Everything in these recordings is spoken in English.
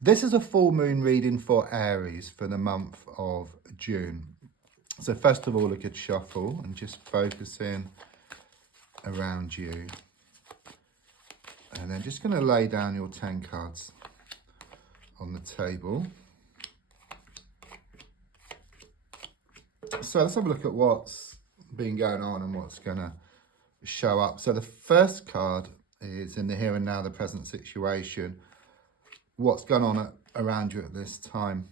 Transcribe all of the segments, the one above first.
This is a full moon reading for Aries for the month of June. So first of all, a good shuffle and just focusing around you. And then just going to lay down your 10 cards on the table. So let's have a look at what's been going on and what's going to show up. So the first card is in the here and now, the present situation. What's going on around you at this time.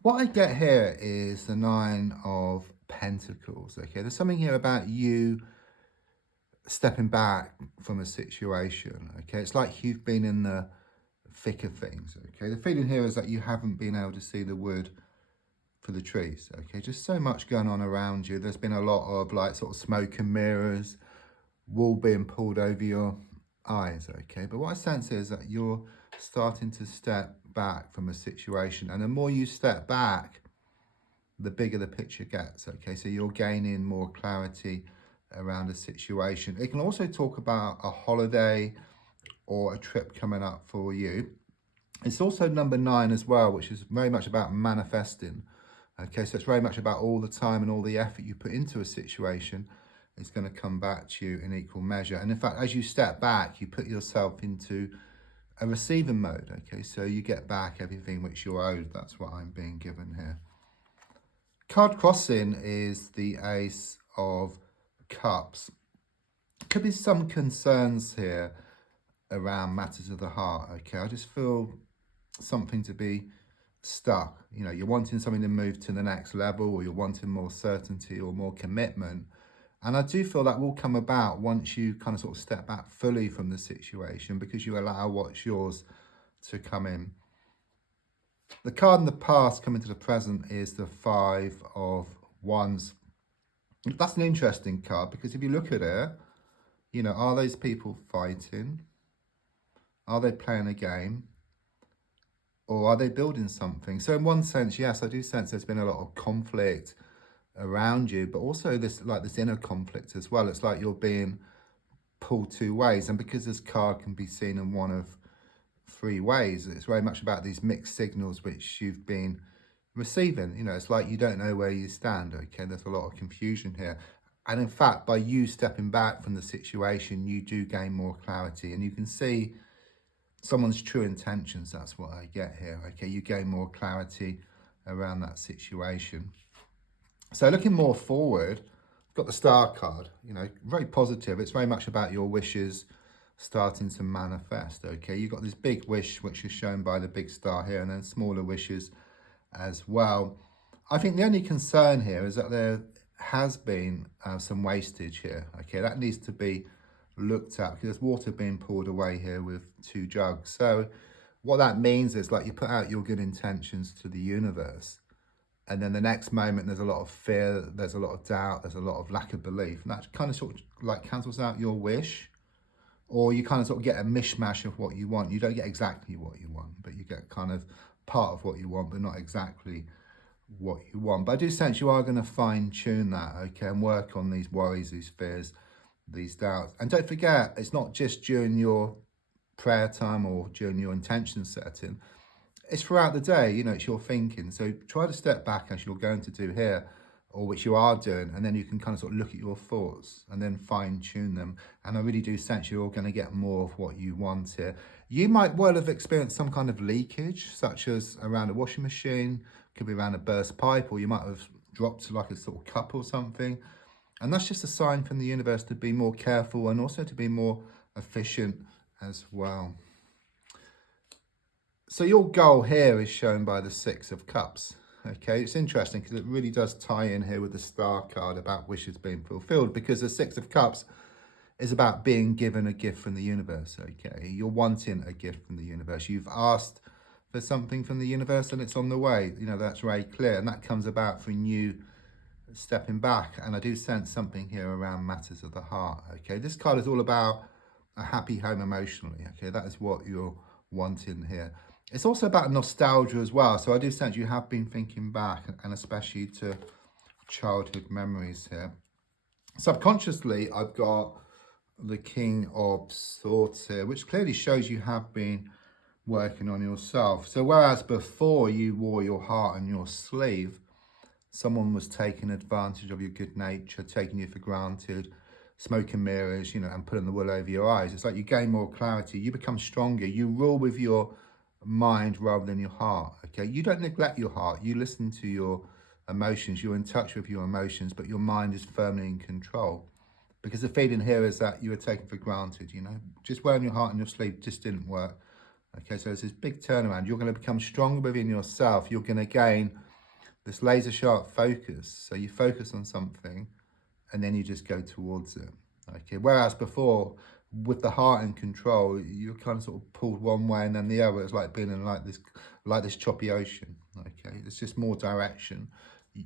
What I get here is the 9 of Pentacles. Okay, there's something here about you stepping back from a situation. Okay, it's like you've been in the thick of things. Okay, the feeling here is that you haven't been able to see the wood for the trees. Okay, just so much going on around you. There's been a lot of like sort of smoke and mirrors, wool being pulled over your eyes. Okay, but what I sense is that you're starting to step back from a situation, and the more you step back, the bigger the picture gets. Okay, so you're gaining more clarity around a situation. It can also talk about a holiday or a trip coming up for you. It's also number 9 as well, which is very much about manifesting. Okay, so it's very much about all the time and all the effort you put into a situation is going to come back to you in equal measure. And in fact, as you step back, you put yourself into a receiving mode. Okay, so you get back everything which you're owed. That's what I'm being given here. Card crossing is the Ace of Cups. Could be some concerns here around matters of the heart. Okay, I just feel something to be stuck. You know, you're wanting something to move to the next level, or you're wanting more certainty or more commitment. And I do feel that will come about once you kind of sort of step back fully from the situation, because you allow what's yours to come in. The card in the past coming to the present is the 5 of Wands. That's an interesting card, because if you look at it, you know, are those people fighting? Are they playing a game? Or are they building something? So in one sense, yes, I do sense there's been a lot of conflict around you, but also this inner conflict as well. It's like you're being pulled two ways. And because this card can be seen in one of 3 ways, it's very much about these mixed signals which you've been receiving. You know, it's like you don't know where you stand. Okay, there's a lot of confusion here. And in fact, by you stepping back from the situation, you do gain more clarity, and you can see someone's true intentions. That's what I get here. Okay, you gain more clarity around that situation. So looking more forward, I've got the Star card. You know, very positive. It's very much about your wishes starting to manifest. Okay, you've got this big wish which is shown by the big star here, and then smaller wishes as well. I think the only concern here is that there has been some wastage here. Okay, that needs to be looked at, because there's water being poured away here with 2 jugs. So what that means is, like, you put out your good intentions to the universe, and then the next moment there's a lot of fear, there's a lot of doubt, there's a lot of lack of belief, and that kind of sort of like cancels out your wish, or you kind of sort of get a mishmash of what you want. You don't get exactly what you want, but you get kind of part of what you want, but not exactly what you want. But I do sense you are going to fine tune that, okay, and work on these worries, these fears, these doubts. And don't forget, it's not just during your prayer time or during your intention setting. It's throughout the day. You know, it's your thinking. So try to step back, as you're going to do here, or which you are doing, and then you can kind of sort of look at your thoughts and then fine tune them. And I really do sense you're going to get more of what you want here. You might well have experienced some kind of leakage, such as around a washing machine, could be around a burst pipe, or you might have dropped like a sort of cup or something. And that's just a sign from the universe to be more careful and also to be more efficient as well. So your goal here is shown by the 6 of Cups. Okay, it's interesting because it really does tie in here with the Star card about wishes being fulfilled, because the 6 of Cups is about being given a gift from the universe. Okay, you're wanting a gift from the universe. You've asked for something from the universe and it's on the way. You know, that's very clear, and that comes about from you stepping back. And I do sense something here around matters of the heart. Okay, this card is all about a happy home emotionally. Okay, that is what you're wanting here. It's also about nostalgia as well. So I do sense you have been thinking back, and especially to childhood memories here. Subconsciously, I've got the King of Swords here, which clearly shows you have been working on yourself. So whereas before you wore your heart on your sleeve, someone was taking advantage of your good nature, taking you for granted, smoke and mirrors, and pulling the wool over your eyes. It's like you gain more clarity, you become stronger, you rule with your mind rather than your heart, okay? You don't neglect your heart, you listen to your emotions, you're in touch with your emotions, but your mind is firmly in control. Because the feeling here is that you were taken for granted, just wearing your heart on your sleeve just didn't work. Okay, so there's this big turnaround. You're going to become stronger within yourself. You're going to gain this laser sharp focus. So you focus on something and then you just go towards it. Okay, whereas before, with the heart in control, you're kind of sort of pulled one way and then the other. It's like being in like this choppy ocean. Okay, it's just more direction.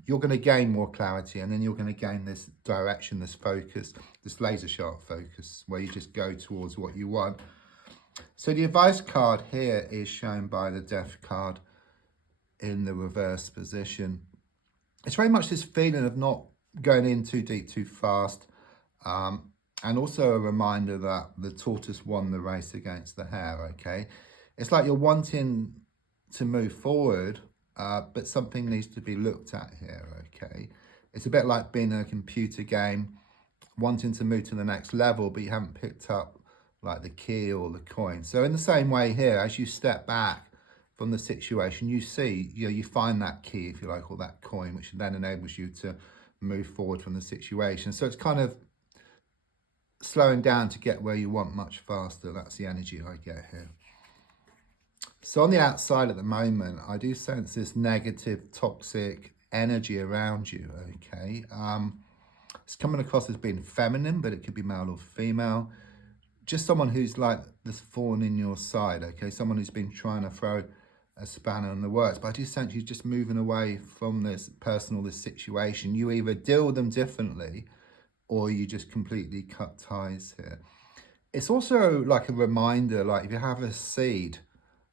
You're going to gain more clarity, and then you're going to gain this direction, this focus, this laser sharp focus, where you just go towards what you want. So the advice card here is shown by the Death card in the reverse position. It's very much this feeling of not going in too deep, too fast, and also a reminder that the tortoise won the race against the hare, okay? It's like you're wanting to move forward, but something needs to be looked at here, okay? It's a bit like being in a computer game, wanting to move to the next level, but you haven't picked up like the key or the coin. So in the same way here, as you step back from the situation, you see, you find that key, if you like, or that coin, which then enables you to move forward from the situation. So it's kind of slowing down to get where you want much faster. That's the energy I get here. So on the outside at the moment, I do sense this negative, toxic energy around you, okay? It's coming across as being feminine, but it could be male or female. Just someone who's like this thorn in your side, okay? Someone who's been trying to throw a spanner in the works. But I do sense you just moving away from this person or this situation. You either deal with them differently or you just completely cut ties here. It's also like a reminder, like if you have a seed,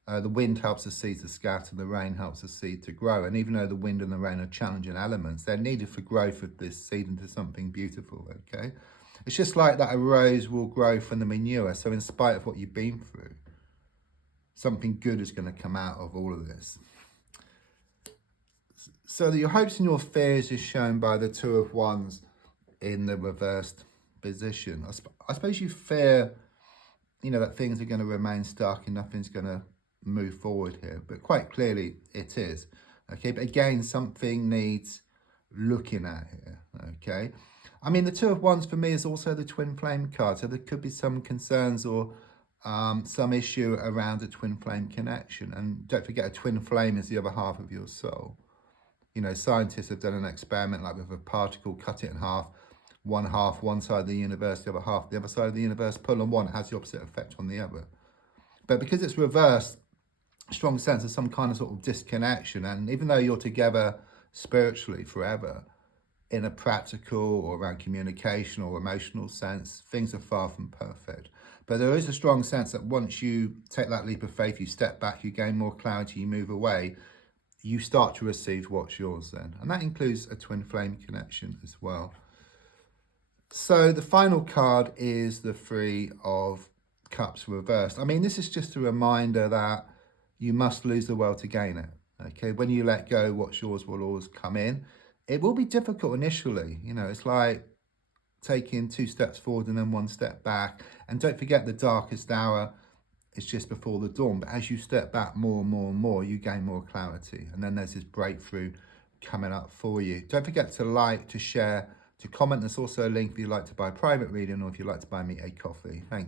the wind helps the seed to scatter, the rain helps the seed to grow. And even though the wind and the rain are challenging elements, they're needed for growth of this seed into something beautiful, okay? It's just like that a rose will grow from the manure. So in spite of what you've been through, something good is going to come out of all of this. So your hopes and your fears is shown by the Two of Wands in the reversed position. I suppose you fear, that things are going to remain stuck and nothing's going to move forward here, but quite clearly it is, okay? But again, something needs looking at here, okay? I mean, the Two of Wands for me is also the twin flame card, so there could be some concerns or some issue around a twin flame connection. And don't forget, a twin flame is the other half of your soul. Scientists have done an experiment like with a particle, cut it in half, one side of the universe, the other side of the universe, pull on one, it has the opposite effect on the other. But because it's reversed, strong sense of some kind of sort of disconnection. And even though you're together spiritually forever, in a practical or around communication or emotional sense, things are far from perfect. But there is a strong sense that once you take that leap of faith, you step back, you gain more clarity, you move away, you start to receive what's yours then. And that includes a twin flame connection as well. So the final card is the Three of Cups reversed. I mean, this is just a reminder that you must lose the world to gain it. Okay, when you let go, what's yours will always come in. It will be difficult initially. It's like taking 2 steps forward and then 1 step back. And don't forget, the darkest hour is just before the dawn. But as you step back more and more and more, you gain more clarity. And then there's this breakthrough coming up for you. Don't forget to like, to share, to comment. There's also a link if you'd like to buy a private reading or if you'd like to buy me a coffee. Thank you.